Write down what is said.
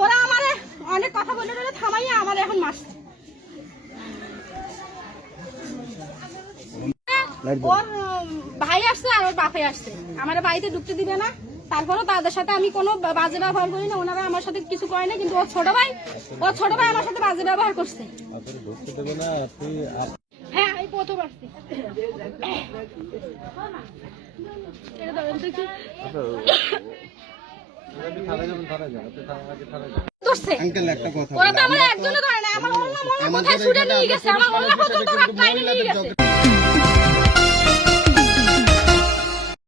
ওরা আমারে অনেক কথা বলে থামাইয়া আমার এখন মারছে। ওর ভাই আসছে আর ওর বাপে আসছে, আমার বাড়িতে ঢুকতে দিবে না। তারপরে তাদের সাথে আমি কোনো বাজে ব্যবহার করি না, ওনারা আমার সাথে কিছু করে না, কিন্তু ওর ছোট ভাই আমার সাথে বাজে ব্যবহার করছে। হ্যাঁ আমি প্রথম আসছি। ওরা তো আমার একজনও ধরে না, আমার কোথায় ছুটে নিয়ে গেছে, আমার পর্যন্ত হাত পাইনি নিয়ে গেছে।